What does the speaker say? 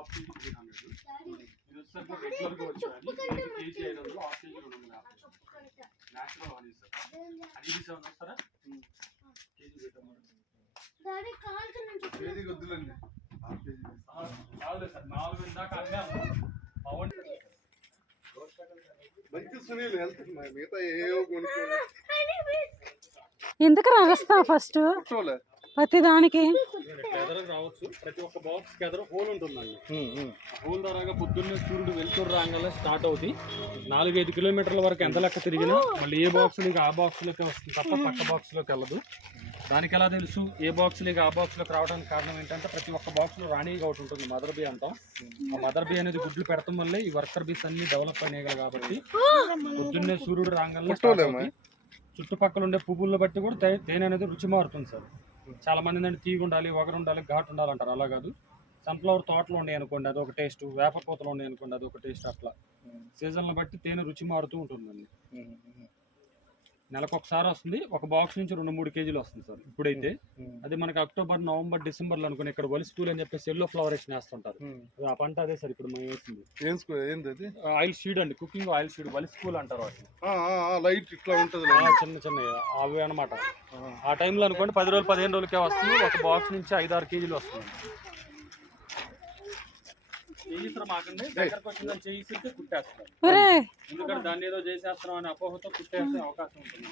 Half KG 300. ఇది వచ్చేసరికి రెగ్యులర్గా వచ్చేది KG 500, half KG 250. Natural honey sir. Honey తీసేమని వస్తారా? కేజీ పెట్టాము. కేజీ వద్దులండి, హాఫ్ కేజీ కాదులే సార్. 4 దాకా అమ్మాము. మంచి సునీల్ వెళ్తుంది, మిగతా ఏవో కొనుక్కోండి. ఎందుకు రాస్తా ఫస్ట్ ప్రతి దానికి రావచ్చు. ప్రతి ఒక్క బాక్స్ కి ఎదురు హోల్ ఉంటుందండి. హోల్ ద్వారా పొద్దున్నే సూర్యుడు వెళ్తురు రాగానే స్టార్ట్ అవుతుంది. 4-5 కిలోమీటర్ల వరకు ఎంత లెక్క తిరిగినా మళ్ళీ ఏ బాక్స్ లోకి ఆ బాక్స్ లోకి వస్తుంది తప్ప పక్క బాక్స్ లోకి వెళ్ళదు. దానికి ఎలా తెలుసు ఏ బాక్స్ లోకి ఆ బాక్స్ లోకి రావడానికి కారణం ఏంటంటే ప్రతి ఒక్క బాక్స్ లో రాణి ఒకటి ఉంటుంది, మదర్ బీ అంటాం. ఆ మదర్ బీ అనేది గుడ్లు పెడతాం వల్లే ఈ వర్కర్ బీస్ అన్ని డెవలప్ అయినాయి కాబట్టి పొద్దున్నే సూర్యుడు రాగానే చుట్టుపక్కల ఉండే పువ్వుల్లో బట్టి కూడా తేనె అనేది రుచి మారుతుంది సార్. చాలా మంది ఏంటంటే తీగ ఉండాలి, వగరు ఉండాలి, ఘాటు ఉండాలి అంటారు. అలా కాదు. సన్ఫ్లవర్ తోటలు ఉన్నాయి అనుకోండి అది ఒక టేస్ట్, వేప పూతలు ఉన్నాయి అనుకోండి అది ఒక టేస్ట్. అట్లా సీజన్లు బట్టి తేనె రుచి మారుతూ ఉంటుందండి. నెలకు ఒకసారి వస్తుంది. ఒక బాక్స్ నుంచి 2-3 కేజీలు వస్తుంది సార్ ఇప్పుడైతే. అది మనకి అక్టోబర్, నవంబర్, డిసెంబర్లో అనుకుని ఇక్కడ వలిసి పూలు అని చెప్పేసి ఎల్లో ఫ్లవరేషన్ వేస్తుంటారు. ఆ పంట అదే సార్ ఇప్పుడు మనం వేసింది. ఆయిల్ షీడ్ అండి, కుకింగ్ ఆయిల్ షీడ్, వలిసి పూలు అంటారు వాటిని. లైట్ ఇట్లా ఉంటుంది, చిన్న అవి అనమాట. ఆ టైంలో అనుకోండి 10 రోజులు 15 రోజులకే వస్తుంది. ఒక బాక్స్ నుంచి 5-6 కేజీలు వస్తుంది. మాకండి దగ్గరకు వచ్చిందని చేయిస్తే కుట్టేస్తారు. ఎందుకంటే దాన్ని ఏదో చేసేస్తున్నాం అనే అపోహతో కుట్టేసే అవకాశం ఉంటుంది.